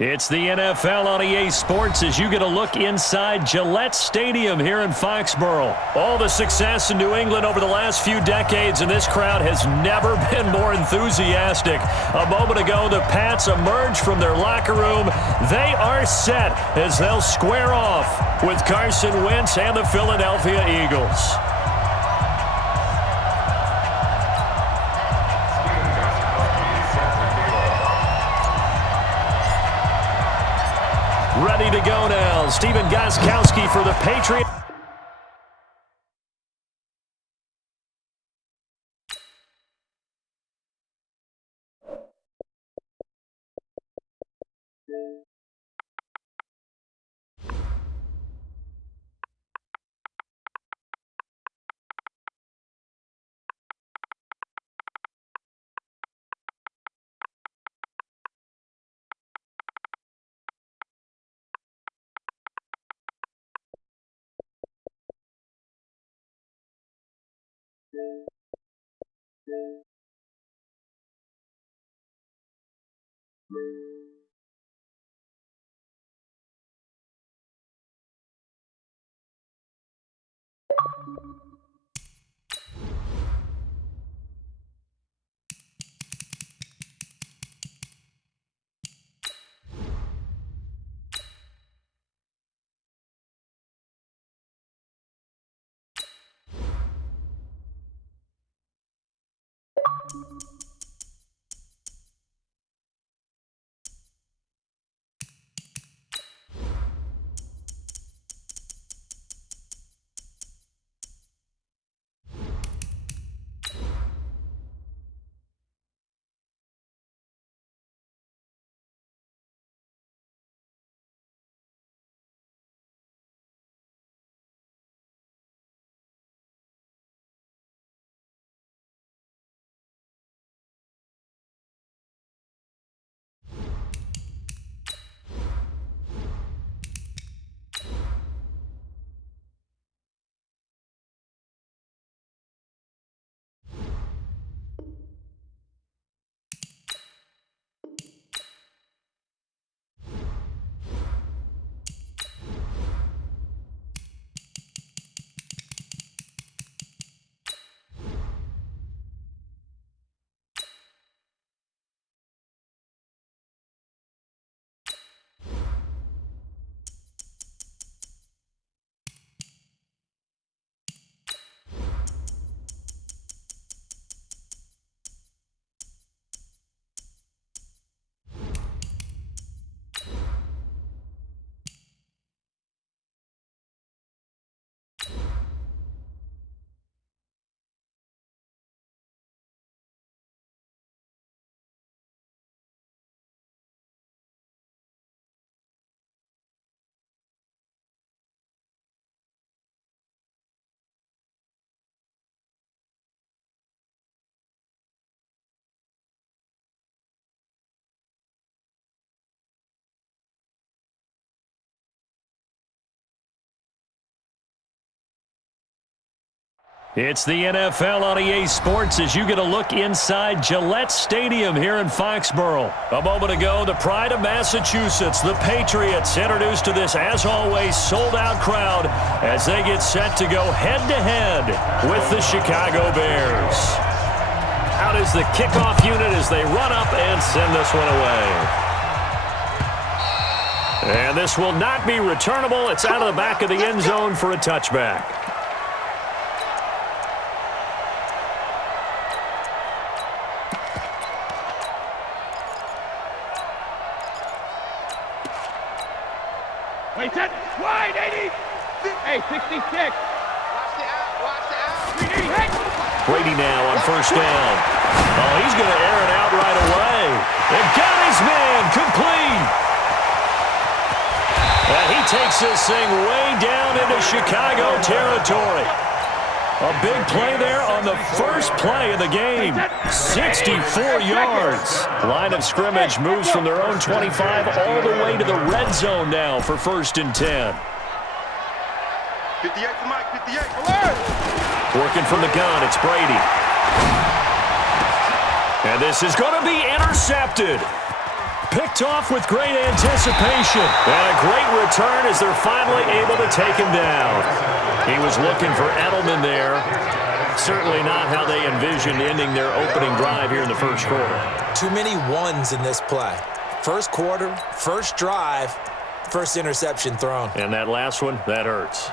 It's the NFL on EA Sports as you get a look inside Gillette Stadium here in Foxborough. All the success in New England over the last few decades, and this crowd has never been more enthusiastic. A moment ago, the Pats emerged from their locker room. They are set as they'll square off with Carson Wentz and the Philadelphia Eagles. Ready to go now. Stephen Gostkowski for the Patriots. It's the NFL on EA Sports as you get a look inside Gillette Stadium here in Foxborough. A moment ago, the pride of Massachusetts, the Patriots, introduced to this, as always, sold-out crowd as they get set to go head-to-head with the Chicago Bears. Out is the kickoff unit as they run up and send this one away. And this will not be returnable. It's out of the back of the end zone for a touchback. Wide 80. Hey, 66. Watch the out. Brady now on first down. Oh, he's going to air it out right away. And got his man complete. And he takes this thing way down into Chicago territory. A big play there on the first play of the game. 64 yards. Line of scrimmage moves from their own 25 all the way to the red zone now for 1st and 10. 58 for Mike, 58. Alert! Working from the gun, it's Brady. And this is going to be intercepted. Picked picked off with great anticipation. And a great return as they're finally able to take him down. He was looking for Edelman there. Certainly not how they envisioned ending their opening drive here in the first quarter. Too many ones in this play. First quarter, first drive, first interception thrown. And that last one, that hurts.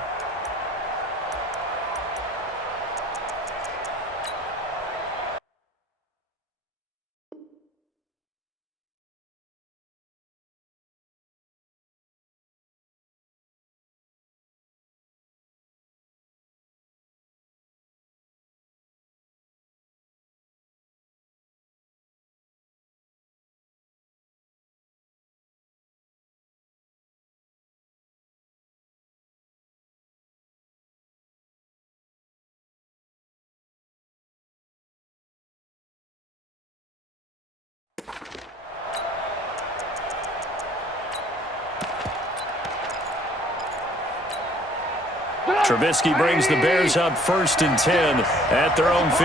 Trubisky brings the Bears up 1st and 10 at their own 15.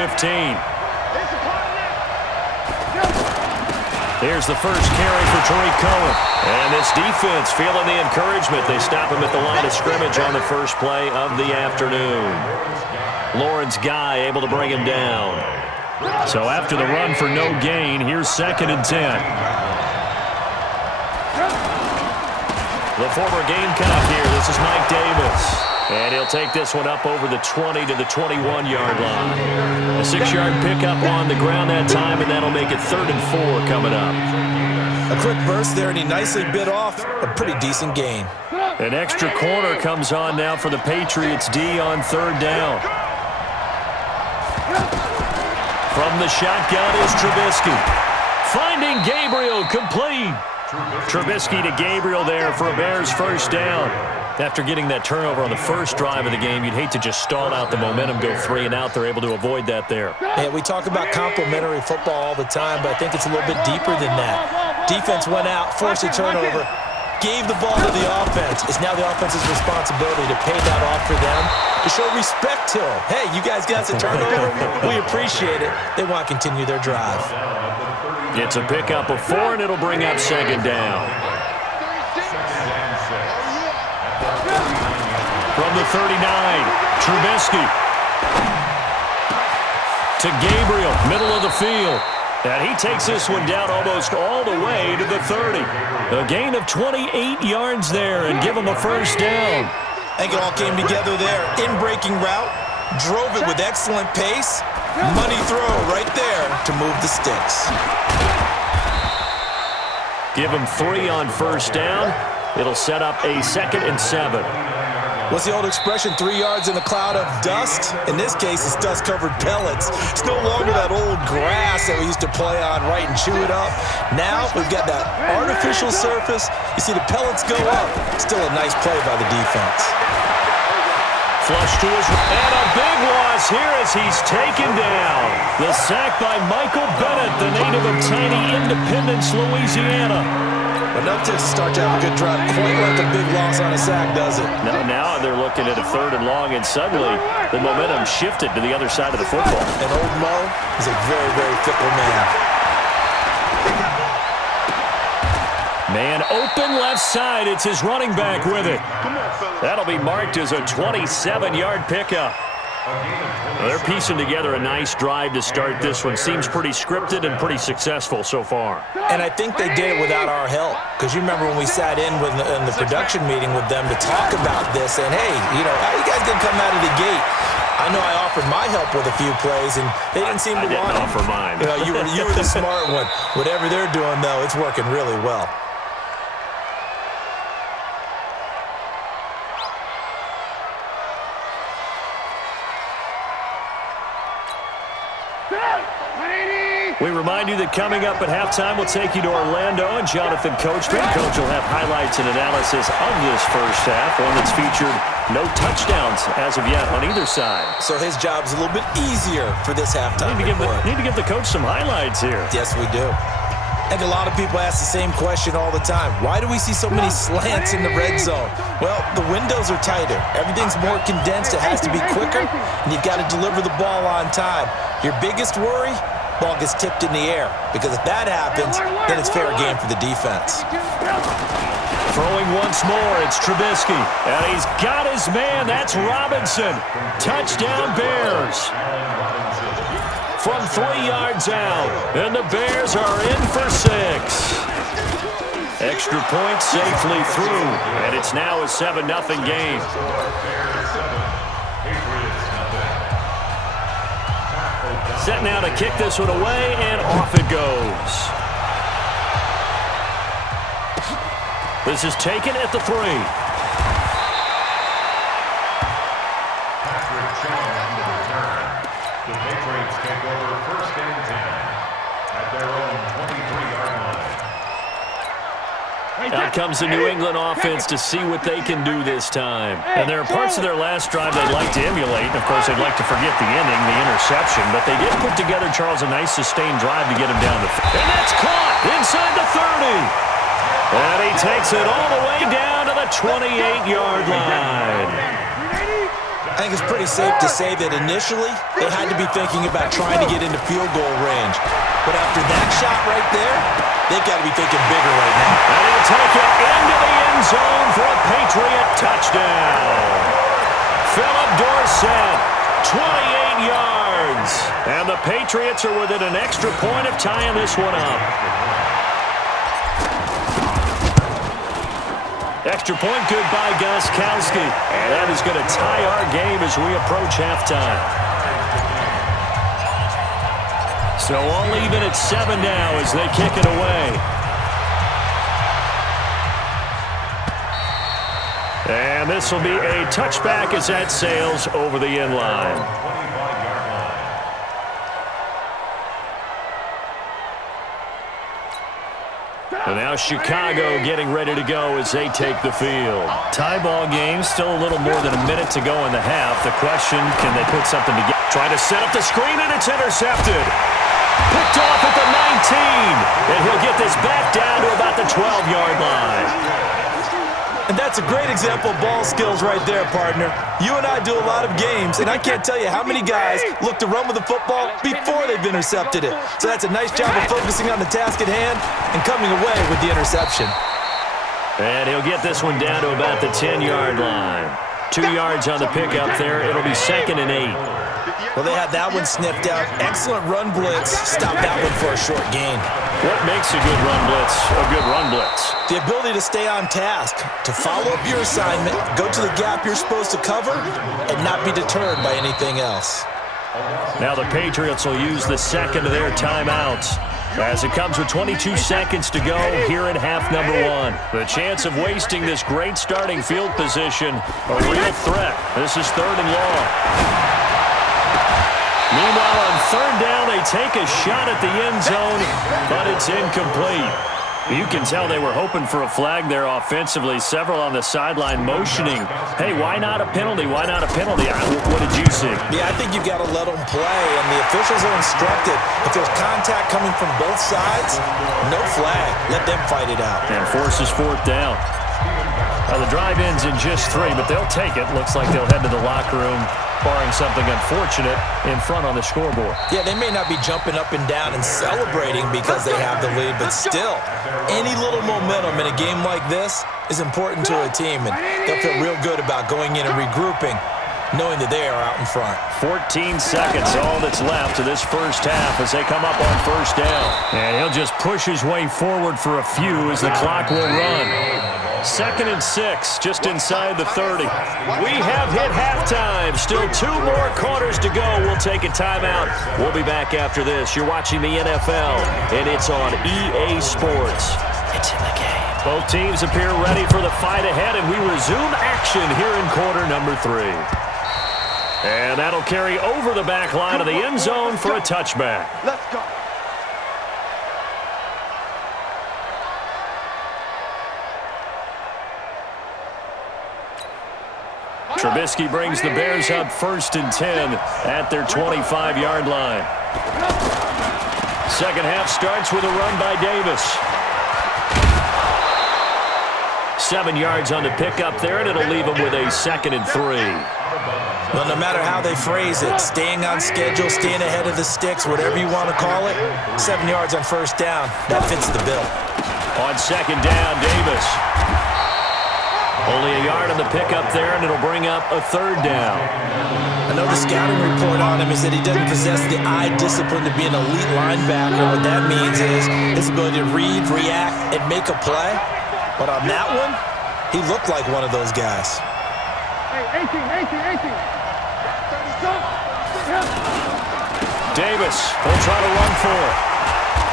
Here's the first carry for Tariq Cohen. And this defense feeling the encouragement. They stop him at the line of scrimmage on the first play of the afternoon. Lawrence Guy able to bring him down. So after the run for no gain, here's 2nd and 10. The former Gamecock here. This is Mike Davis. And he'll take this one up over the 20 to the 21-yard line. A 6-yard pickup on the ground that time, and that'll make it 3rd and 4 coming up. A quick burst there, and he nicely bit off a pretty decent gain. An extra corner comes on now for the Patriots D on 3rd down. From the shotgun is Trubisky. Finding Gabriel, complete. Trubisky to Gabriel there for a Bears first down. After getting that turnover on the first drive of the game, you'd hate to just stall out the momentum, go 3 and out. They're able to avoid that there. Yeah, we talk about complementary football all the time, but I think it's a little bit deeper than that. Defense went out, forced a turnover, gave the ball to the offense. It's now the offense's responsibility to pay that off for them, to show respect to them. Hey, you guys got the turnover? We appreciate it. They want to continue their drive. It's a pickup of 4, and it'll bring up 2nd down. From the 39, Trubisky to Gabriel, middle of the field. And he takes this one down almost all the way to the 30. A gain of 28 yards there and give him a first down. I think it all came together there. In-breaking route, drove it with excellent pace. Money throw right there to move the sticks. Give him 3 on first down. It'll set up a 2nd and 7. What's the old expression, 3 yards in a cloud of dust? In this case, it's dust-covered pellets. It's no longer that old grass that we used to play on, right, and chew it up. Now we've got that artificial surface. You see the pellets go up. Still a nice play by the defense. Flush to his, and a big loss here as he's taken down. The sack by Michael Bennett, the native of tiny Independence, Louisiana. Enough to start to have a good drive. Quite like a big loss on a sack, does it? No, now they're looking at a 3rd and long, and suddenly the momentum shifted to the other side of the football. And old Mo is a very, very fickle man. Man open left side. It's his running back with it. That'll be marked as a 27-yard pickup. They're piecing together a nice drive to start this one. Seems pretty scripted and pretty successful so far. And I think they did it without our help. Because you remember when we sat in the production meeting with them to talk about this, and hey, you know, how you guys gonna come out of the gate? I know I offered my help with a few plays, and they didn't seem to want it. I didn't offer mine. You were the smart one. Whatever they're doing, though, it's working really well. We remind you that coming up at halftime, we'll take you to Orlando and Jonathan Coachman. Coach will have highlights and analysis of this first half, one that's featured no touchdowns as of yet on either side. So his job's a little bit easier for this halftime. Need to give the coach some highlights here. Yes, we do. I think a lot of people ask the same question all the time. Why do we see so many slants in the red zone? Well, the windows are tighter. Everything's more condensed. It has to be quicker, and you've got to deliver the ball on time. Your biggest worry? ball gets tipped in the air, because if that happens, then it's fair game for the defense. Throwing once more, it's Trubisky. And he's got his man. That's Robinson. Touchdown, Bears. From 3 yards out. And the Bears are in for 6. Extra point safely through. And it's now a 7-0 game. Set now to kick this one away, and off it goes. This is taken at the 3. The Patriots take over 1st and 10 at their own 23-yard line. Out comes the New England offense to see what they can do this time. And there are parts of their last drive they'd like to emulate. Of course, they'd like to forget the inning, the interception. But they did put together, Charles, a nice sustained drive to get him down to 5. And that's caught inside the 30. And he takes it all the way down to the 28-yard line. I think it's pretty safe to say that initially they had to be thinking about trying to get into field goal range. But after that shot right there, they've got to be thinking bigger right now. And he'll take it into the end zone for a Patriot touchdown. Philip Dorsett, 28 yards. And the Patriots are within an extra point of tying this one up. Extra point good by Gostkowski. And that is going to tie our game as we approach halftime. So all even at 7 now as they kick it away. And this will be a touchback as that sails over the end line. And now Chicago getting ready to go as they take the field. Tie ball game, still a little more than a minute to go in the half. The question, can they put something together? Try to set up the screen, and it's intercepted. Picked off at the 19. And he'll get this back down to about the 12-yard line. And that's a great example of ball skills right there, partner. You and I do a lot of games, and I can't tell you how many guys look to run with the football before they've intercepted it. So that's a nice job of focusing on the task at hand and coming away with the interception. And he'll get this one down to about the 10-yard line. 2 yards on the pickup there. It'll be 2nd and 8. Well, they had that one sniffed out. Excellent run blitz. Stop that one for a short gain. What makes a good run blitz a good run blitz? The ability to stay on task, to follow up your assignment, go to the gap you're supposed to cover, and not be deterred by anything else. Now the Patriots will use the second of their timeouts as it comes with 22 seconds to go here in half number 1. The chance of wasting this great starting field position, a real threat. This is 3rd and long. Meanwhile, on 3rd down, they take a shot at the end zone, but it's incomplete. You can tell they were hoping for a flag there offensively. Several on the sideline motioning. Hey, why not a penalty? Why not a penalty? What did you see? Yeah, I think you've got to let them play, and the officials are instructed. If there's contact coming from both sides, no flag. Let them fight it out. And forces 4th down. Now, the drive ends in just 3, but they'll take it. Looks like they'll head to the locker room, barring something unfortunate in front on the scoreboard. Yeah, they may not be jumping up and down and celebrating because they have the lead, but still, any little momentum in a game like this is important to a team, and they'll feel real good about going in and regrouping, knowing that they are out in front. 14 seconds, all that's left of this first half as they come up on 1st down. And he'll just push his way forward for a few as the clock will run. 2nd and 6, just inside the 30. We have hit halftime. Still 2 more quarters to go. We'll take a timeout. We'll be back after this. You're watching the NFL, and it's on EA Sports. It's in the game. Both teams appear ready for the fight ahead, and we resume action here in quarter number 3. And that'll carry over the back line of the end zone for a touchback. Let's go. Trubisky brings the Bears up 1st and 10 at their 25-yard line. Second half starts with a run by Davis. 7 yards on the pickup there, and it'll leave them with a 2nd and 3. Well, no matter how they phrase it, staying on schedule, staying ahead of the sticks, whatever you want to call it, 7 yards on first down, that fits the bill. On 2nd down, Davis. Only a yard on the pickup there, and it'll bring up a 3rd down. I know the scouting report on him is that he doesn't possess the eye discipline to be an elite linebacker. What that means is his ability to read, react, and make a play. But on that one, he looked like one of those guys. Hey, 18. Davis will try to run for it.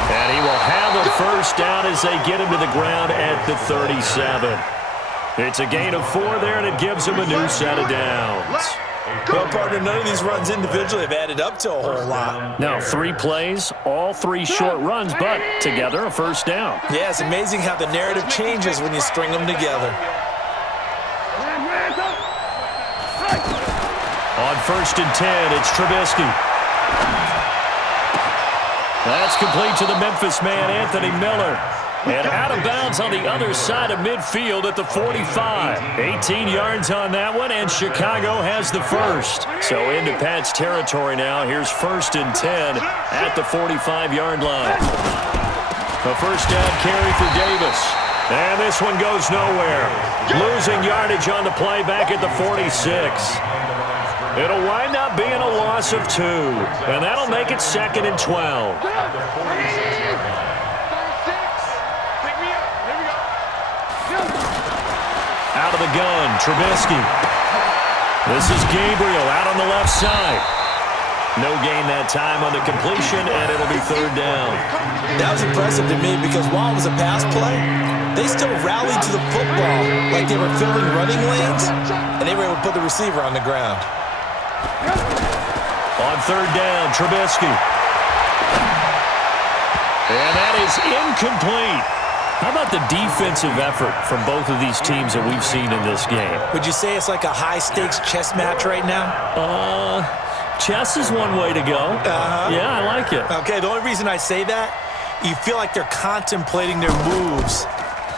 And he will have a first down as they get him to the ground at the 37. It's a gain of 4 there, and it gives him a new set of downs. Well, partner, none of these runs individually have added up to a whole lot. Now, 3 plays, all 3 short runs, but together a first down. Yeah, it's amazing how the narrative changes when you string them together. On 1st and 10, it's Trubisky. That's complete to the Memphis man, Anthony Miller. And out of bounds on the other side of midfield at the 45. 18 yards on that one, and Chicago has the first. So into Pat's territory now. Here's 1st and 10 at the 45-yard line. A first down carry for Davis. And this one goes nowhere. Losing yardage on the play back at the 46. It'll wind up being a loss of 2. And that'll make it 2nd and 12. Out of the gun, Trubisky. This is Gabriel out on the left side. No gain that time on the completion, and it'll be 3rd down. That was impressive to me because while it was a pass play, they still rallied to the football like they were filling running lanes, and they were able to put the receiver on the ground. On 3rd down, Trubisky. And that is incomplete. How about the defensive effort from both of these teams that we've seen in this game? Would you say it's like a high-stakes chess match right now? Chess is one way to go. Yeah, I like it. Okay, the only reason I say that, you feel like they're contemplating their moves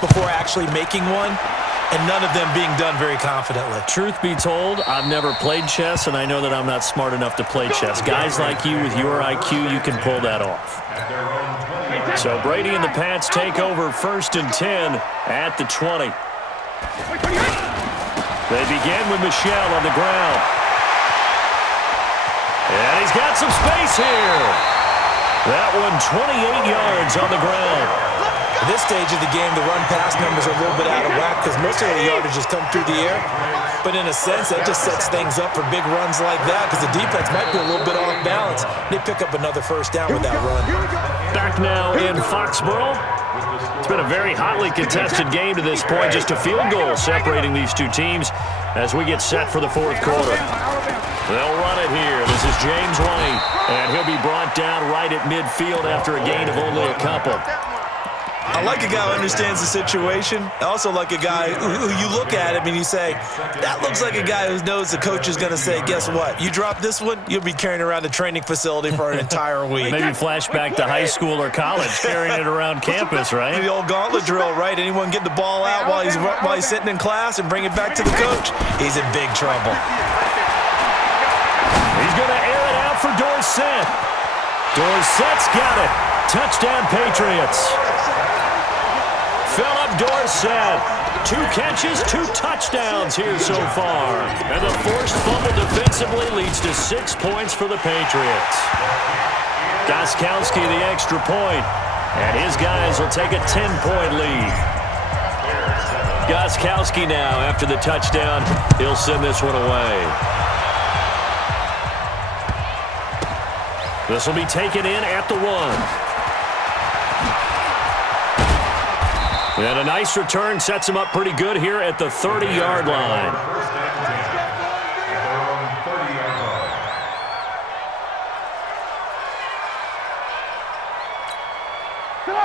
before actually making one, and none of them being done very confidently. Truth be told, I've never played chess, and I know that I'm not smart enough to play chess. Guys like you with your IQ, you can pull that off. So Brady and the Pats take over 1st and 10 at the 20. They begin with Michel on the ground. And he's got some space here. That one 28 yards on the ground. At this stage of the game, the run-pass numbers are a little bit out of whack because most of the yardage has come through the air. But in a sense, that just sets things up for big runs like that because the defense might be a little bit off balance. They pick up another first down with that run. Back now in Foxborough. It's been a very hotly contested game to this point. Just a field goal separating these two teams as we get set for the 4th quarter. They'll run it here. This is James White, and he'll be brought down right at midfield after a gain of only a couple. I like a guy who understands the situation. I also like a guy who you look at him and you say, that looks like a guy who knows the coach is going to say, guess what? You drop this one, you'll be carrying around the training facility for an entire week. Maybe flashback to high school or college, carrying it around campus, right? The old gauntlet drill, right? Anyone get the ball out while he's sitting in class and bring it back to the coach? He's in big trouble. He's going to air it out for Dorsett. Dorsett's got it. Touchdown, Patriots. Philip Dorsett, 2 catches, 2 touchdowns here so far. And the forced fumble defensively leads to 6 points for the Patriots. Gostkowski the extra point, and his guys will take a 10-point lead. Gostkowski now, after the touchdown, he'll send this one away. This will be taken in at the 1. And a nice return sets him up pretty good here at the 30-yard line.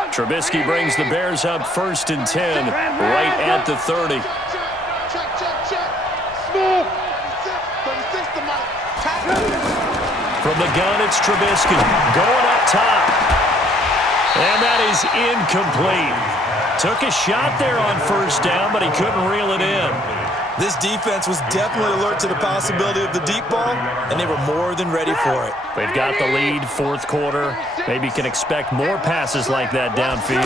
Trubisky brings the Bears up 1st and 10 right at the 30. From the gun, it's Trubisky going up top. And that is incomplete. Took a shot there on first down, but he couldn't reel it in. This defense was definitely alert to the possibility of the deep ball, and they were more than ready for it. They've got the lead, fourth quarter. Maybe can expect more passes like that downfield.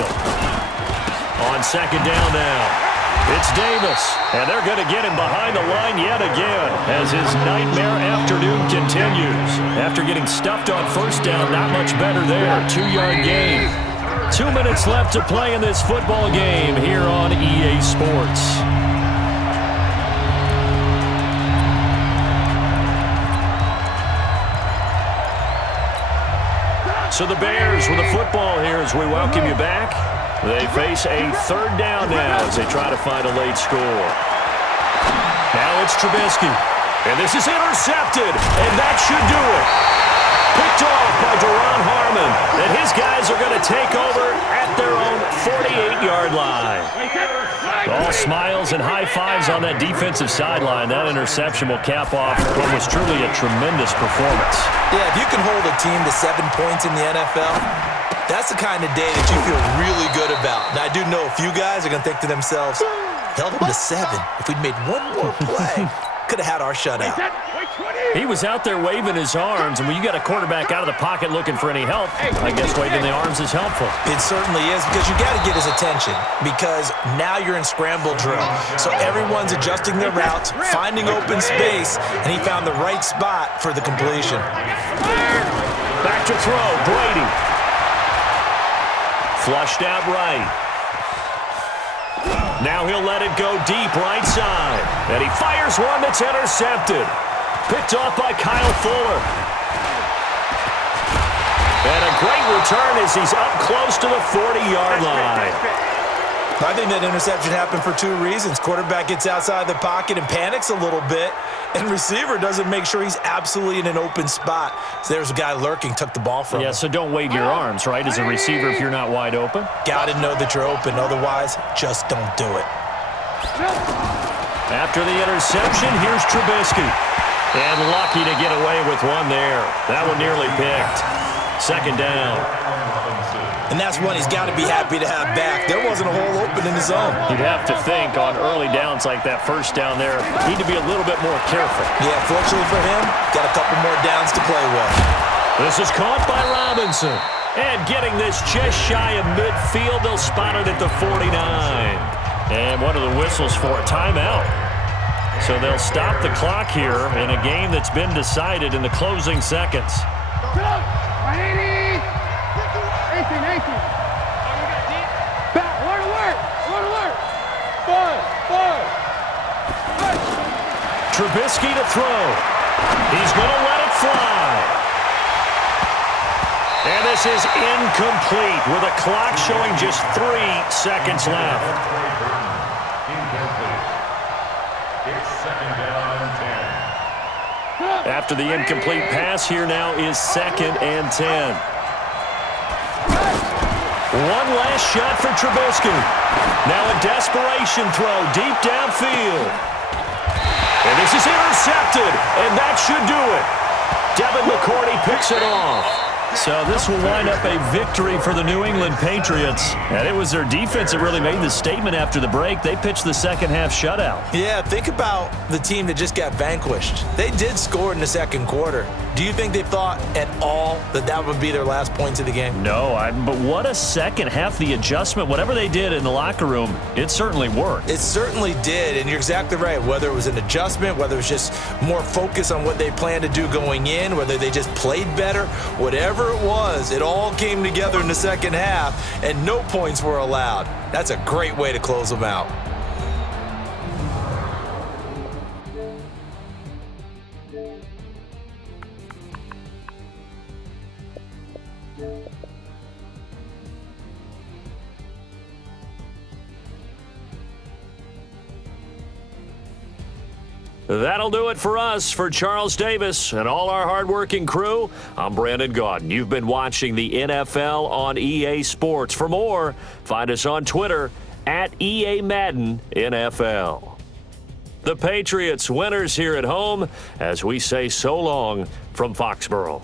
On second down now. It's Davis, and they're going to get him behind the line yet again as his nightmare afternoon continues. After getting stuffed on first down, not much better there. 2-yard gain. 2 minutes left to play in this football game here on EA Sports. So the Bears with the football here as we welcome you back. They face a third down now as they try to find a late score. Now it's Trubisky. And this is intercepted. And that should do it. Picked off by Duron Harmon. And his guys are going to take over at their own 48-yard line. All smiles and high fives on that defensive sideline. That interception will cap off what was truly a tremendous performance. Yeah, if you can hold a team to 7 points in the NFL, that's the kind of day that you feel really good about. And I do know a few guys are going to think to themselves, held them to 7. If we'd made one more play, could have had our shutout. He was out there waving his arms, and when you got a quarterback out of the pocket looking for any help, I guess waving the arms is helpful. It certainly is, because you got to get his attention, because now you're in scramble drill. So everyone's adjusting their routes, finding open space, and he found the right spot for the completion. Back to throw, Brady. Flushed out right. Now he'll let it go deep right side. And he fires one that's intercepted. Picked off by Kyle Fuller. And a great return as he's up close to the 40-yard line. I think that interception happened for 2 reasons. Quarterback gets outside the pocket and panics a little bit, and receiver doesn't make sure he's absolutely in an open spot. So there's a guy lurking, took the ball from him. Yeah, so don't wave your arms, right, as a receiver if you're not wide open? Got to know that you're open. Otherwise, just don't do it. After the interception, here's Trubisky. And lucky to get away with one there. That one nearly picked. Second down. And that's one he's got to be happy to have back. There wasn't a hole open in the zone. You'd have to think on early downs like that first down there, need to be a little bit more careful. Yeah, fortunately for him, got a couple more downs to play with. This is caught by Robinson. And getting this just shy of midfield, they'll spot it at the 49. And one of the whistles for a timeout. So they'll stop the clock here in a game that's been decided in the closing seconds. 180. 18. Back, word alert. Trubisky to throw. He's going to let it fly. And this is incomplete with a clock showing just 3 seconds left. Incomplete. It's second down and 10. After the incomplete pass, here now is 2nd and 10. One last shot for Trubisky. Now a desperation throw deep downfield. And this is intercepted, and that should do it. Devin McCourty picks it off. So this will wind up a victory for the New England Patriots. And it was their defense that really made the statement after the break. They pitched the second half shutout. Yeah, think about the team that just got vanquished. They did score in the second quarter. Do you think they thought at all that that would be their last points of the game? No, but what a second half. The adjustment, whatever they did in the locker room, it certainly worked. It certainly did, and you're exactly right. Whether it was an adjustment, whether it was just more focus on what they planned to do going in, whether they just played better, whatever it was, it all came together in the second half, and no points were allowed. That's a great way to close them out. That'll do it for us. For Charles Davis and all our hardworking crew, I'm Brandon Gaudin. You've been watching the NFL on EA Sports. For more, find us on Twitter at EA Madden NFL. The Patriots winners here at home as we say so long from Foxborough.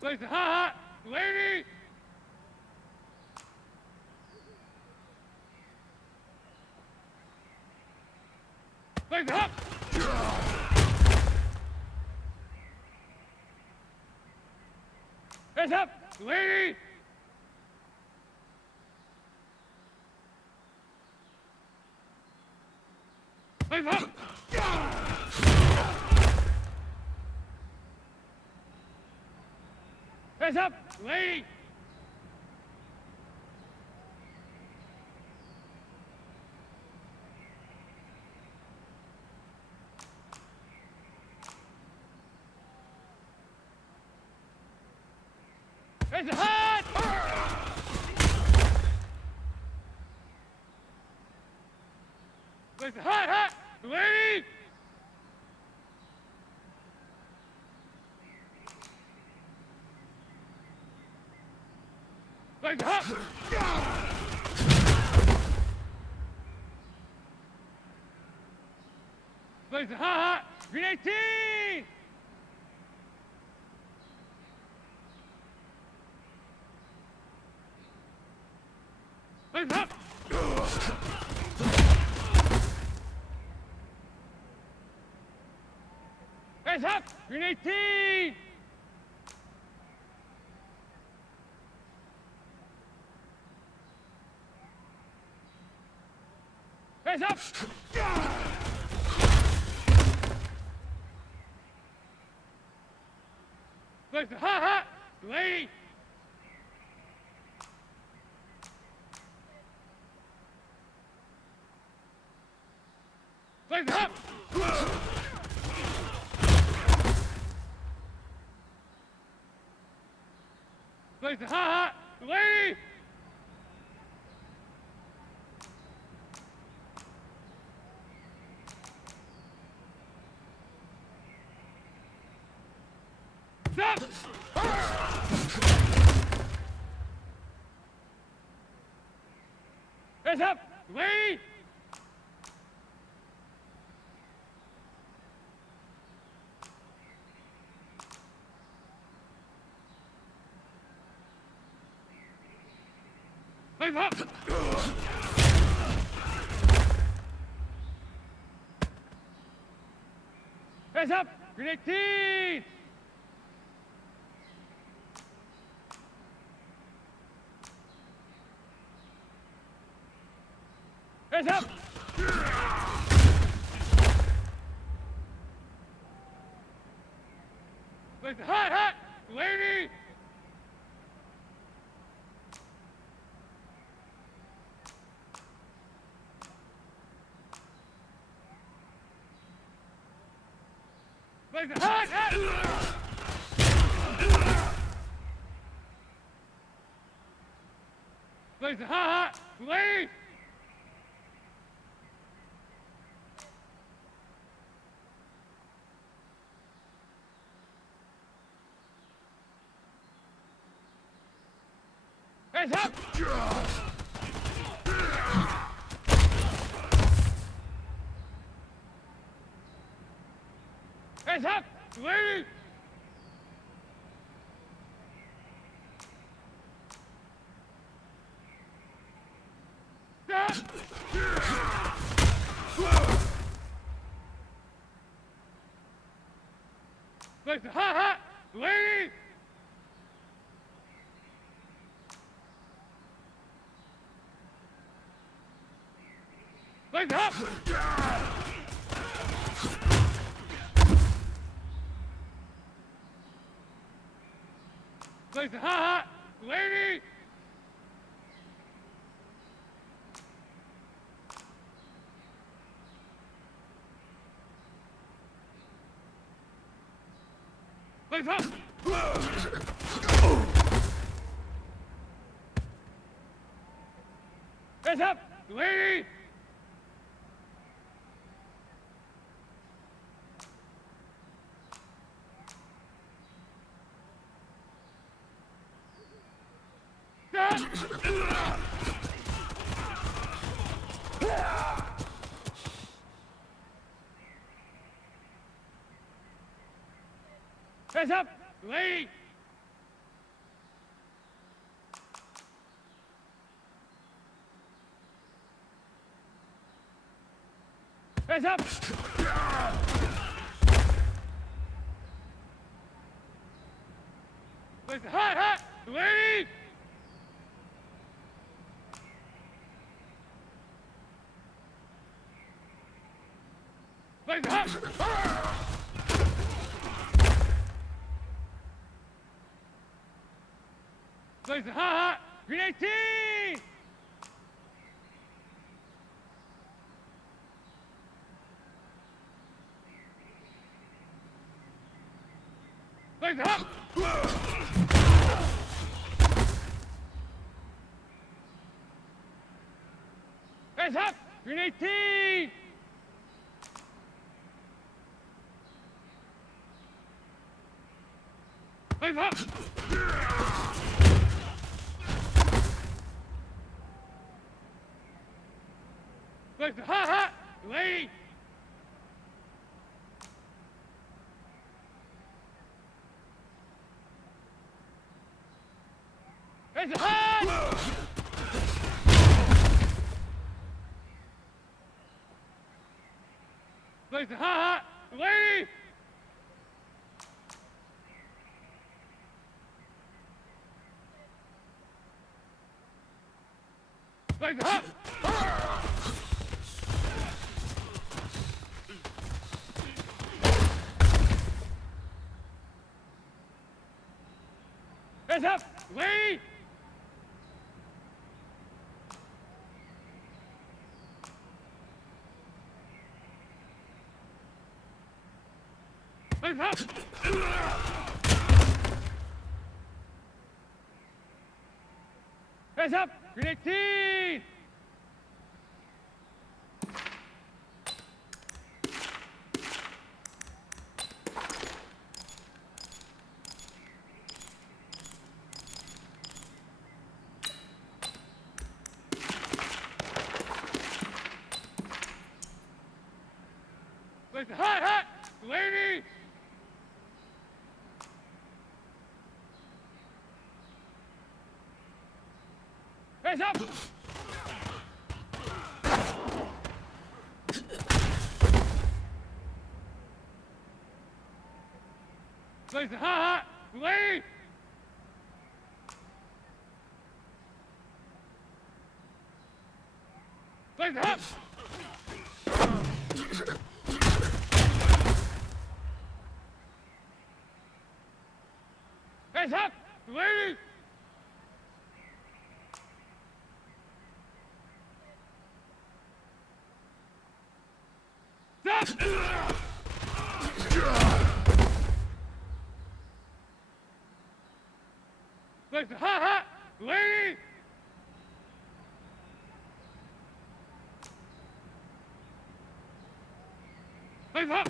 Place it hot, lady. Place it up. Hands up, lady. Place it up. Hands up, lady. It's hot! It's hot, hot! Lady! It's hot! It's hot, hot! Green 18! It's up! It's up! Green 18! It's up! It's hot, hot! Lady! Place it up! Place it hot, hot! Lady! Stop! Hands up! Lady! Place up! Hands up! Green 18! Hands up! Place hot, hot! Lady! Place it hot, hot! Place it hot, hot! Lady! Hands up! Hands up! Lady! Stop! Place it hot, hot! Lady! Place it up! Place it hot, hot! Lady! Place it up! Place up! Lady! Stop! Hands up! Lady! Hands up! Place the hot, hot! Lady! Place the hot! Place the hot, hot! Green 18! Place the hot! Hands up! Green 18! Place the hot! Place the hot, hot! Lady! Place the hot! Place the hot, hot! Lady! Place the hot! Hands up! Lady! Place the hot! Hands up! Green 18! Place the hot, hot! Lady! Hands up! Place the hot, hot! Lady! Place the hot! Hands up! Lady! Stop! Place the hot, hot! Lady! Place the hot!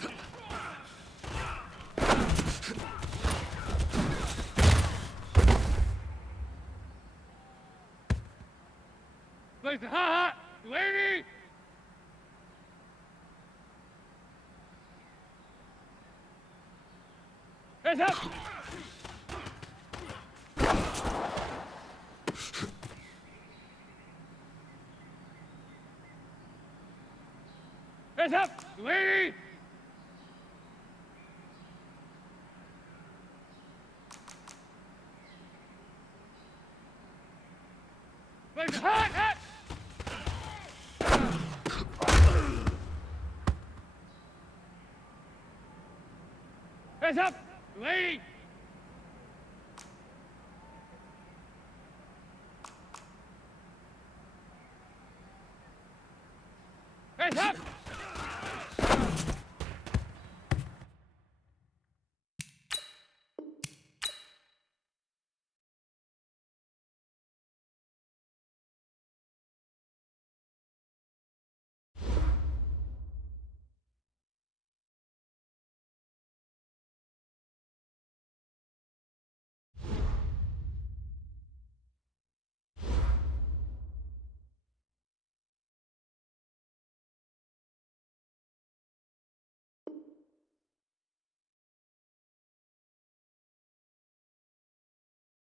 Place the hot, hot! Lady! Hands up! Hands up! Lady! Place the hot, hot! Hands up! Lady!